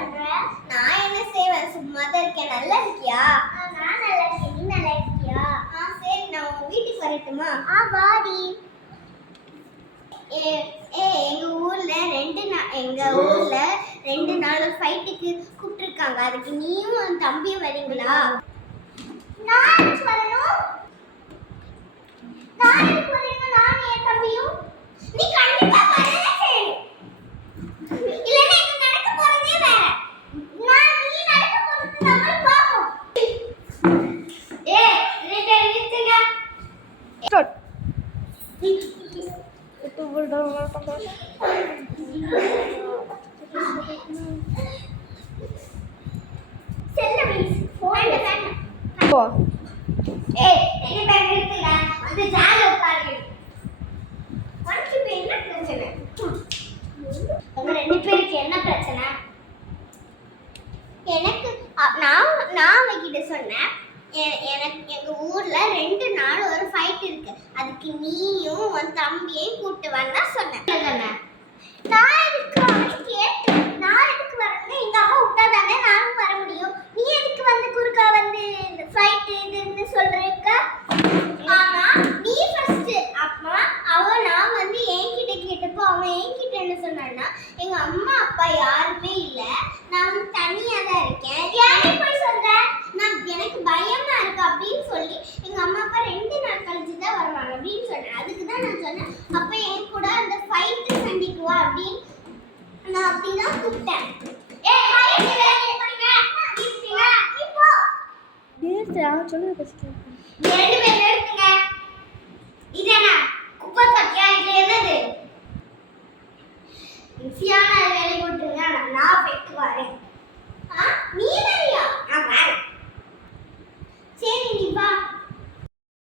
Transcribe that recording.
பண்ற? நான் என்ன செய்வேன், சும்மா தான் இருக்கேன். நல்லா இருக்கியா? நான் நல்லா இருக்கேன். நீ நல்லா இருக்கியா? சரி, நான் உங்க வீட்டுக்கு வரட்டுமா? வாடி. எங்க ஊர்ல ரெண்டு நாள் ஃபைட்டுக்கு கூப்பிட்டுருக்காங்க. அதுக்கு நீயும் உன் தம்பியும் வரீங்களா? நான் வரணும். நான் வரணும். நான் என் தம்பியும். நீ கண்டிப்பா வரவே செய்யணும். இல்லனா இது நடக்க போறதே வேற. நீ நடக்க போறது நம்ம பாப்போம். ரெண்டு நிறுத்துங்க. ஸ்டார்ட். செல்ல ப்ளீஸ். போன் வேண்டாம். போ. ரெண்டு பேர் நிறுத்துங்க. அந்த ஜால உட்காருங்க. உனக்கு இப்ப என்ன பிரச்சனை? உங்க ரெண்டு பேருக்கு என்ன பிரச்சனை? எனக்கு நான் அவகிட்ட சொன்னேன், எனக்கு எங்க ஊர்ல 2 நாள் ஒரு ஃபைட் இருக்கு. அதுக்கு நீயும் உன் தம்பியையும் கூட்டு வரனா சொன்னேன். நான் எதுக்கு கேட்டேன்? நான் எதுக்கு வரணும்? எங்க அம்மா விட்டா தானே நானும் வர முடியும். நீ எதுக்கு வந்து குறுக்கா வந்து இந்த ஃபைட் இதுன்னு சொல்றேக்க? ஆமா, நீ ஃபர்ஸ்ட். அப்பா நான் வந்து என்கிட்ட கேட்டப்போ அவன் என்கிட்ட என்ன சொன்னான்னா, எங்க அம்மா அப்பா யாருமே இல்ல, நான் தனியா தான் இருக்கேன். ஏன் போய் சொல்ற? எனக்கு பயமா இருக்கு அப்படின்னு சொல்லி எங்க அம்மா அப்பா 2 நாள் கழிச்சு தான் வருவாங்க அப்படின்னு சொன்னேன். அதுக்கு தான் நான் சொன்னேன், அப்ப என் கூட அந்த ஃபைட் சண்டைக்கு வா அப்படின்னு நான் அப்படிதான் கூப்பிட்டேன். சொல்லுங்க பேசிக்கலாம். 2 பேர் எடுத்துங்க. இது என்ன குப்பை தட்டியா? இது என்னது? ஈஸியான வேலை போட்டுருங்க. நான் போயிட்டு வரேன்.